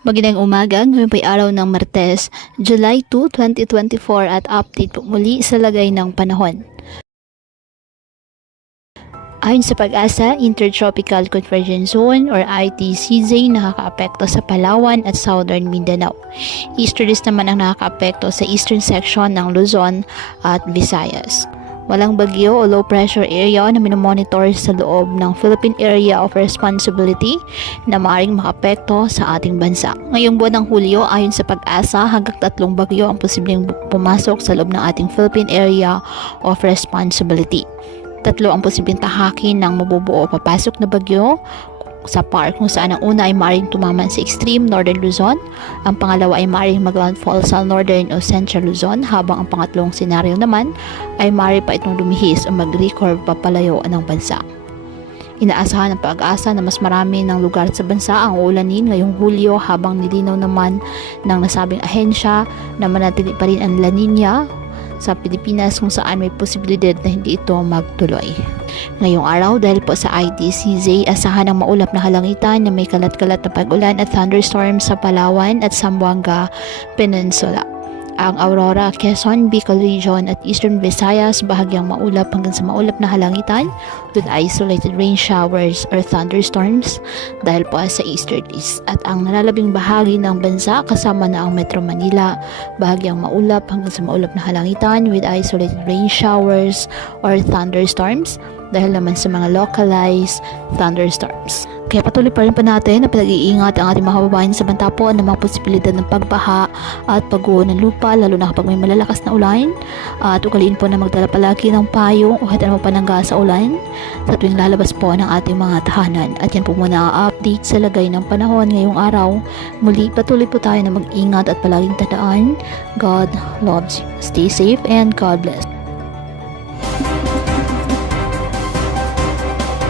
Magandang umaga, ngayon po'y araw ng Martes, July 2, 2024 at update po muli sa lagay ng panahon. Ayon sa Pag-asa, Intertropical Convergence Zone or ITCZ nakakaapekto sa Palawan at Southern Mindanao. Easterlies naman ang nakakaapekto sa eastern section ng Luzon at Visayas. Walang bagyo o low pressure area na minomonitor sa loob ng Philippine Area of Responsibility na maaaring makapekto sa ating bansa. Ngayong buwan ng Hulyo, ayon sa Pag-asa, hanggang 3 bagyo ang posibleng pumasok sa loob ng ating Philippine Area of Responsibility. 3 ang posibleng tahakin ng mabubuo o papasok na bagyo sa PAR, kung saan ang una ay maaaring tumaman sa extreme northern Luzon, ang pangalawa ay maaaring mag-landfall sa northern o central Luzon, habang ang pangatlong senaryo naman ay maaari pa itong lumihis o mag-recurve papalayo ng bansa. Inaasahan ng Pag-asa na mas marami ng lugar sa bansa ang uulanin ngayong Hulyo, habang nilinaw naman ng nasabing ahensya na manatili pa rin ang La Nina sa Pilipinas, kung saan may posibilidad na hindi ito magtuloy. Ngayong araw, dahil po sa ITCZ, asahan ang maulap na halangitan na may kalat-kalat na pag-ulan at thunderstorms sa Palawan at Zamboanga Peninsula. Ang Aurora, Quezon, Bicol Region at Eastern Visayas bahagyang maulap hanggang sa maulap na halangitan with isolated rain showers or thunderstorms dahil po sa easterlies. At ang nalalabing bahagi ng bansa kasama na ang Metro Manila bahagyang maulap hanggang sa maulap na halangitan with isolated rain showers or thunderstorms dahil naman sa mga localized thunderstorms. Kaya patuloy pa rin pa natin na pinag-iingat ang ating mga kababayan sa bantapon ng mga posibilidad ng pagbaha at pagguho ng lupa, lalo na kapag may malalakas na ulan. At ugaliin po na magdala palagi ng payong o kahit anong panangga sa ulan sa tuwing lalabas po ng ating mga tahanan. At yan po muna ang update sa lagay ng panahon ngayong araw. Muli patuloy po tayo na mag-ingat at palaging tandaan, God loves you. Stay safe and God bless.